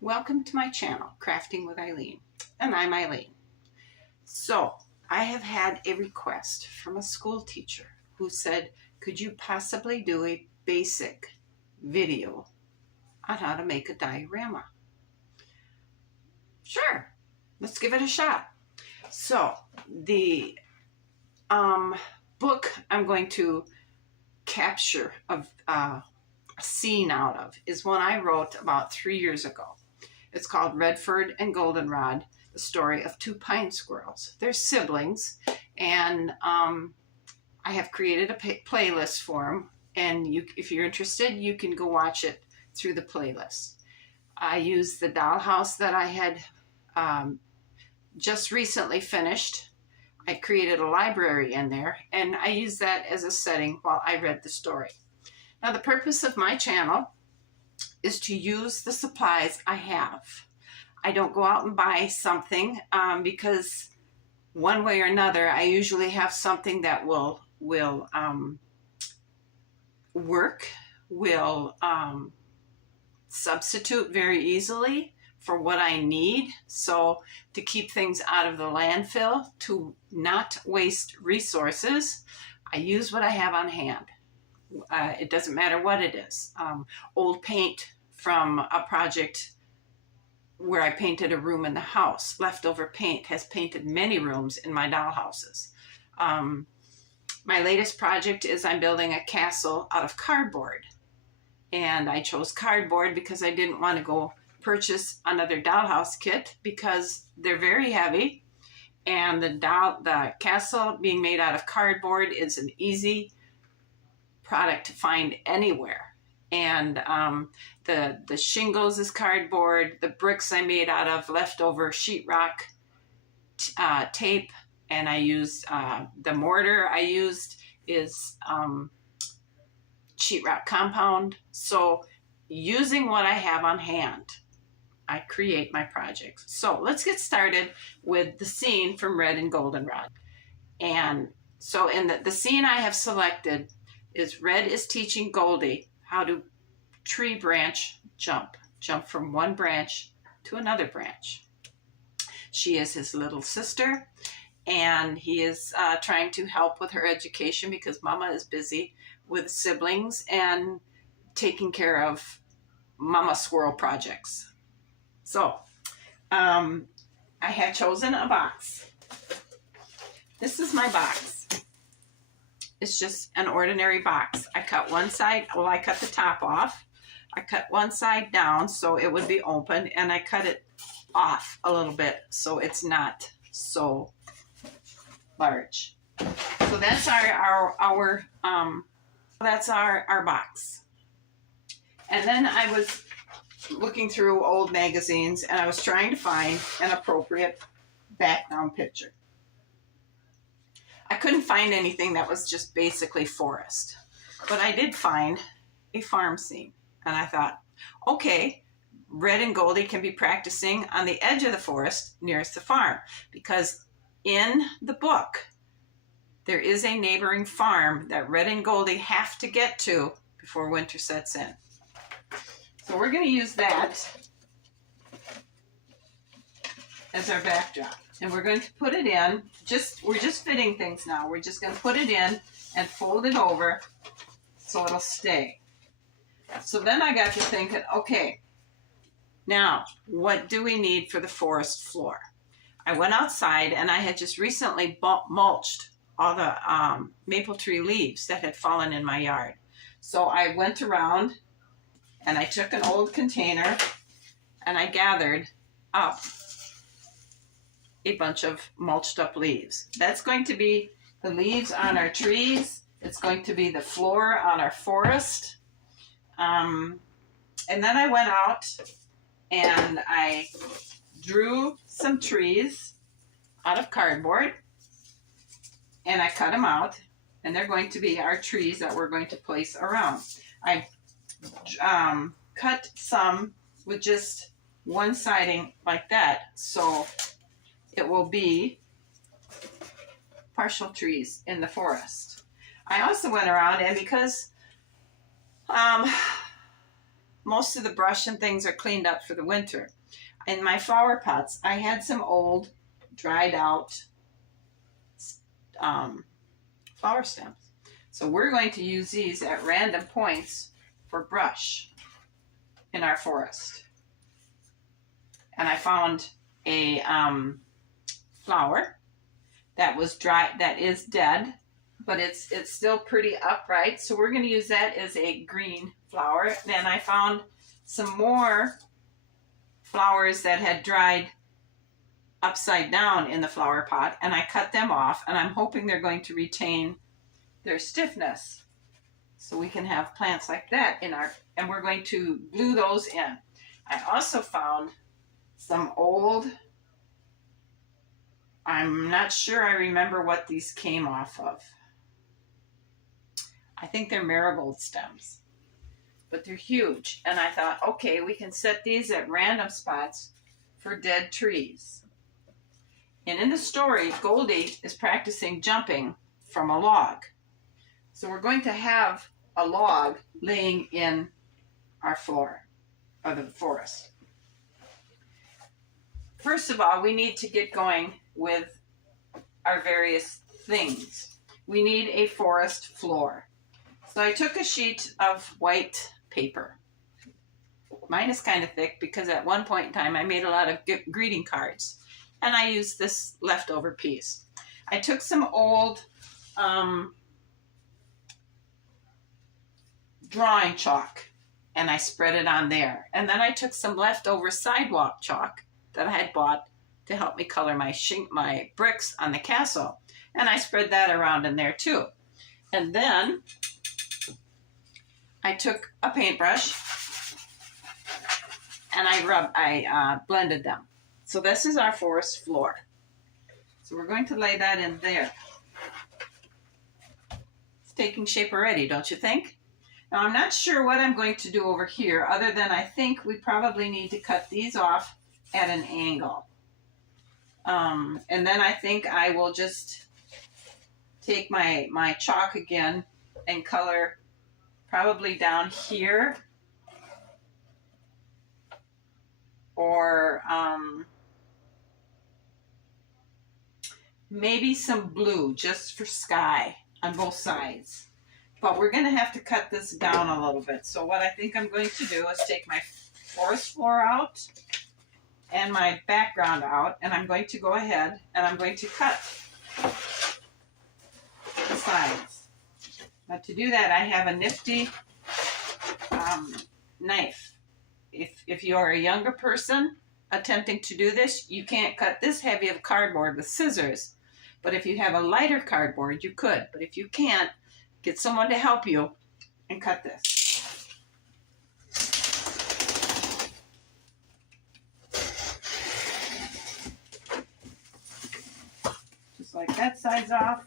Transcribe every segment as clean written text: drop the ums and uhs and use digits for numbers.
Welcome to my channel, Crafting with Eileen, and I'm Eileen. So, I have had a request from a school teacher who said, could you possibly do a basic video on how to make a diorama? Sure, let's give it a shot. So, the book I'm going to capture a scene out of is one I wrote about 3 years ago. It's called Red and Goldenrod, the story of two pine squirrels. They're siblings, and I have created a playlist for them, and if you're interested, you can go watch it through the playlist. I used the dollhouse that I had just recently finished. I created a library in there, and I used that as a setting while I read the story. Now, the purpose of my channel is to use the supplies I have. I don't go out and buy something because one way or another, I usually have something that will work, will substitute very easily for what I need. So to keep things out of the landfill, to not waste resources, I use what I have on hand. It doesn't matter what it is. Old paint from a project where I painted a room in the house. Leftover paint has painted many rooms in my dollhouses. My latest project is I'm building a castle out of cardboard. And I chose cardboard because I didn't want to go purchase another dollhouse kit because they're very heavy. And the castle being made out of cardboard is an easy product to find anywhere. And the shingles is cardboard. The bricks I made out of leftover sheetrock tape, and I used the mortar I used is sheetrock compound. So using what I have on hand, I create my projects. So let's get started with the scene from Red and Goldenrod. And so in the scene I have selected is Red is teaching Goldie how to tree branch jump from one branch to another branch. She is his little sister, and he is trying to help with her education because Mama is busy with siblings and taking care of Mama squirrel projects. So I had chosen a box. This is my box. It's just an ordinary box. I cut one side, well, I cut the top off. I cut one side down so it would be open, and I cut it off a little bit so it's not so large. So that's our box. And then I was looking through old magazines, and I was trying to find an appropriate background picture. I couldn't find anything that was just basically forest, but I did find a farm scene, and I thought, okay, Red and Goldie can be practicing on the edge of the forest nearest the farm, because in the book there is a neighboring farm that Red and Goldie have to get to before winter sets in. So we're going to use that as our backdrop. And we're going to put it in, we're just fitting things now. We're just going to put it in and fold it over so it'll stay. So then I got to thinking, okay, now what do we need for the forest floor? I went outside, and I had just recently mulched all the maple tree leaves that had fallen in my yard. So I went around and I took an old container and I gathered up a bunch of mulched up leaves. That's going to be the leaves on our trees. It's going to be the floor on our forest. And then I went out and I drew some trees out of cardboard, and I cut them out, and they're going to be our trees that we're going to place around. I cut some with just one siding like that, so it will be partial trees in the forest. I also went around, and because most of the brush and things are cleaned up for the winter. In my flower pots, I had some old, dried out flower stems. So we're going to use these at random points for brush in our forest. And I found a flower that was dry, that is dead, but it's still pretty upright. So we're going to use that as a green flower. Then I found some more flowers that had dried upside down in the flower pot, and I cut them off, and I'm hoping they're going to retain their stiffness so we can have plants like that in our, and we're going to glue those in. I also found some old, I'm not sure I remember what these came off of. I think they're marigold stems, but they're huge. And I thought, okay, we can set these at random spots for dead trees. And in the story, Goldie is practicing jumping from a log. So we're going to have a log laying in our floor of the forest. First of all, we need to get going with our various things. We need a forest floor. So I took a sheet of white paper. Mine is kind of thick because at one point in time I made a lot of greeting cards, and I used this leftover piece. I took some old drawing chalk and I spread it on there. And then I took some leftover sidewalk chalk that I had bought to help me color my bricks on the castle, and I spread that around in there too. And then I took a paintbrush and I blended them. So this is our forest floor. So we're going to lay that in there. It's taking shape already, don't you think? Now I'm not sure what I'm going to do over here, other than I think we probably need to cut these off at an angle. And then I think I will just take my chalk again and color probably down here, or maybe some blue just for sky on both sides. But we're going to have to cut this down a little bit. So what I think I'm going to do is take my forest floor out and my background out, and I'm going to go ahead and I'm going to cut the sides. Now to do that, I have a nifty knife. If you are a younger person attempting to do this, you can't cut this heavy of cardboard with scissors. But if you have a lighter cardboard, you could. But if you can't, get someone to help you and cut this. Just like that side's off.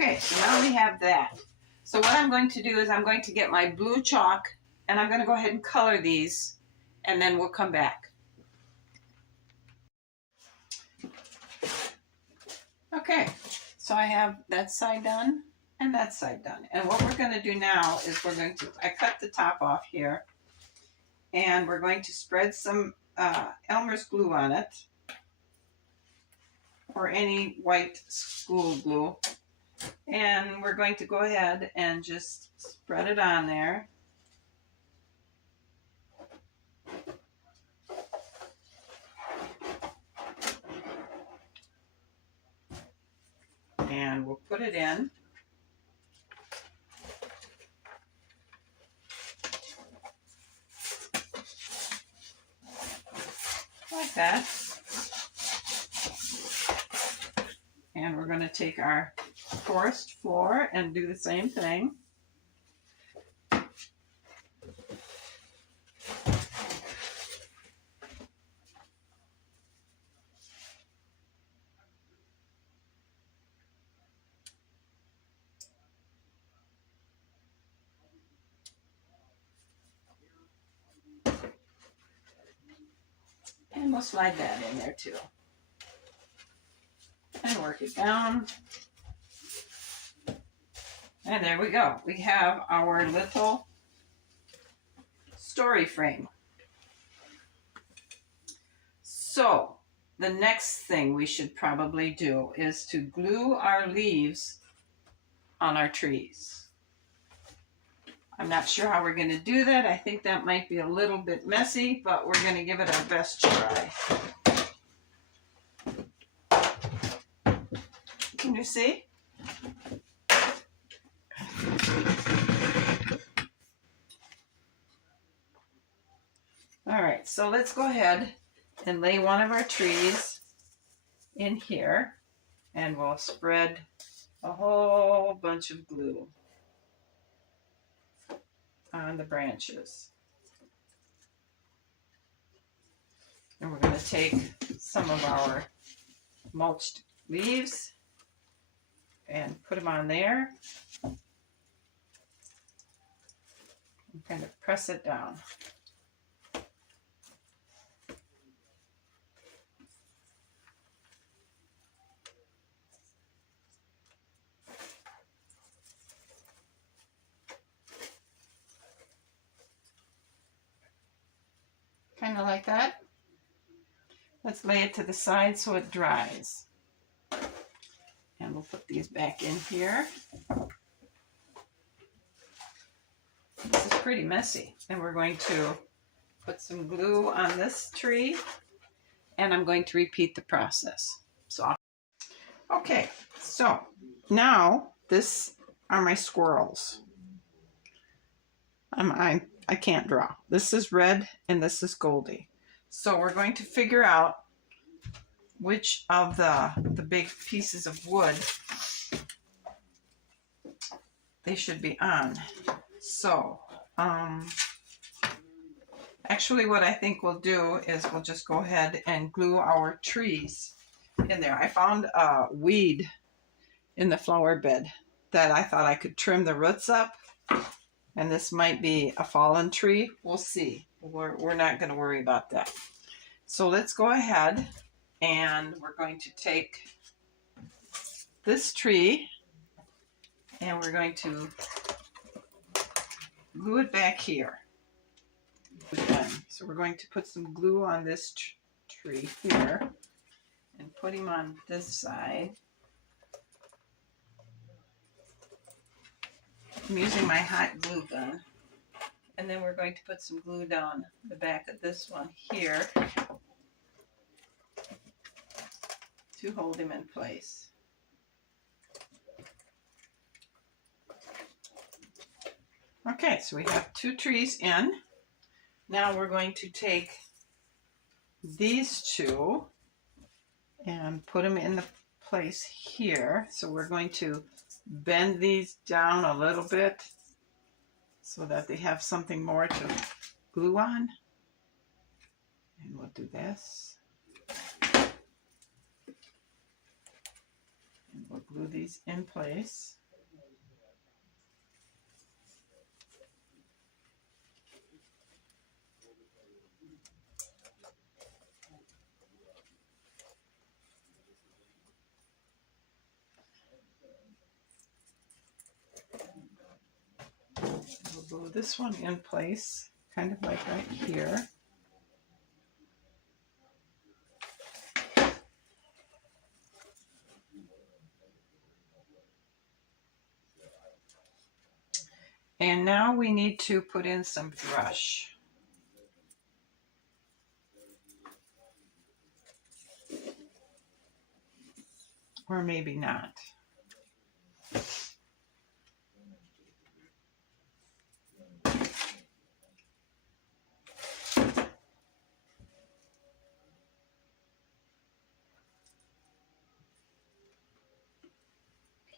Okay, so now we have that. So what I'm going to do is I'm going to get my blue chalk and I'm going to go ahead and color these, and then we'll come back. Okay, so I have that side done and that side done. And what we're going to do now is I cut the top off here, and we're going to spread some Elmer's glue on it, or any white school glue. And we're going to go ahead and just spread it on there. And we'll put it in. Like that. And we're going to take our forest floor and do the same thing. we'll slide that in there too. And work it down. And there we go. We have our little story frame. So the next thing we should probably do is to glue our leaves on our trees. I'm not sure how we're going to do that. I think that might be a little bit messy, but we're going to give it our best try. Can you see? All right, so let's go ahead and lay one of our trees in here, and we'll spread a whole bunch of glue on the branches. And we're going to take some of our mulched leaves and put them on there and kind of press it down. Kind of like that. Let's lay it to the side so it dries. And we'll put these back in here. This is pretty messy. And we're going to put some glue on this tree. And I'm going to repeat the process. Okay, so now this are my squirrels. I can't draw. This is Red and this is Goldie. So we're going to figure out which of the big pieces of wood they should be on. So actually what I think we'll do is we'll just go ahead and glue our trees in there. I found a weed in the flower bed that I thought I could trim the roots up. And this might be a fallen tree. We'll see. We're not going to worry about that. So let's go ahead and we're going to take this tree and we're going to glue it back here. So we're going to put some glue on this tree here and put him on this side. I'm using my hot glue gun. And then we're going to put some glue down the back of this one here to hold him in place. Okay, so we have two trees in. Now we're going to take these two and put them in the place here. So we're going to bend these down a little bit so that they have something more to glue on. And we'll do this. And we'll glue these in place. We'll glue this one in place, kind of like right here. And now we need to put in some brush. Or maybe not.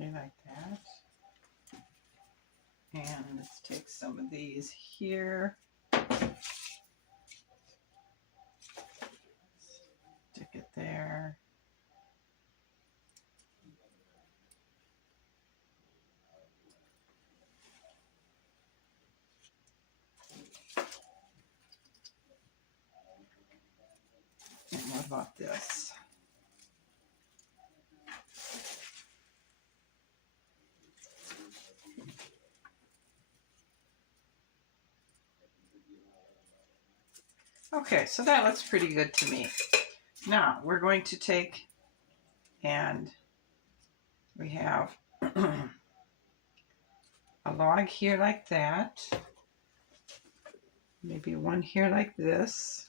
Okay, like that. And let's take some of these here. Stick it there. And what about this? Okay, so that looks pretty good to me. Now we're going to take, and we have a log here like that. Maybe one here like this.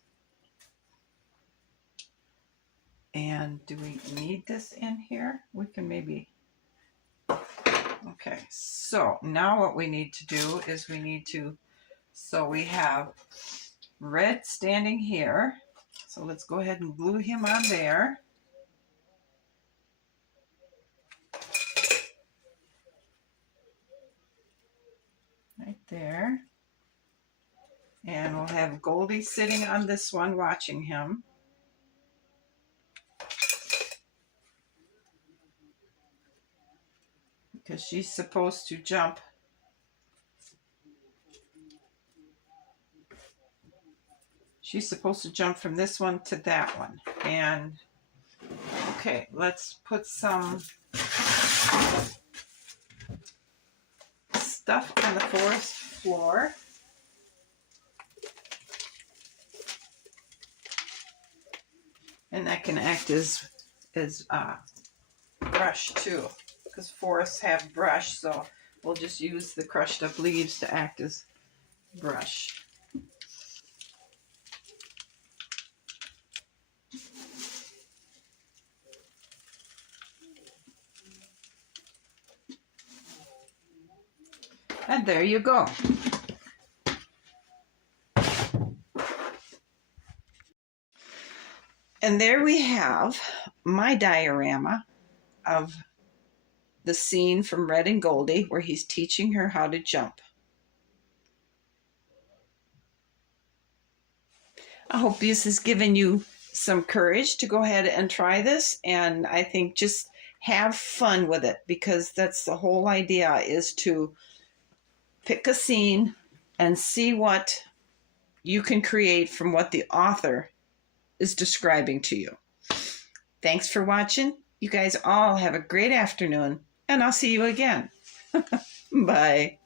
And do we need this in here? We can maybe, okay. So now what we need to do is so we have Red standing here. So let's go ahead and glue him on there. Right there. And we'll have Goldie sitting on this one watching him. Because she's supposed to jump. She's supposed to jump from this one to that one. And okay, let's put some stuff on the forest floor. And that can act as brush too, because forests have brush, so we'll just use the crushed up leaves to act as brush. And there you go. And there we have my diorama of the scene from Red and Goldie where he's teaching her how to jump. I hope this has given you some courage to go ahead and try this, and I think just have fun with it, because that's the whole idea, is to pick a scene and see what you can create from what the author is describing to you. Thanks for watching. You guys all have a great afternoon, and I'll see you again. Bye.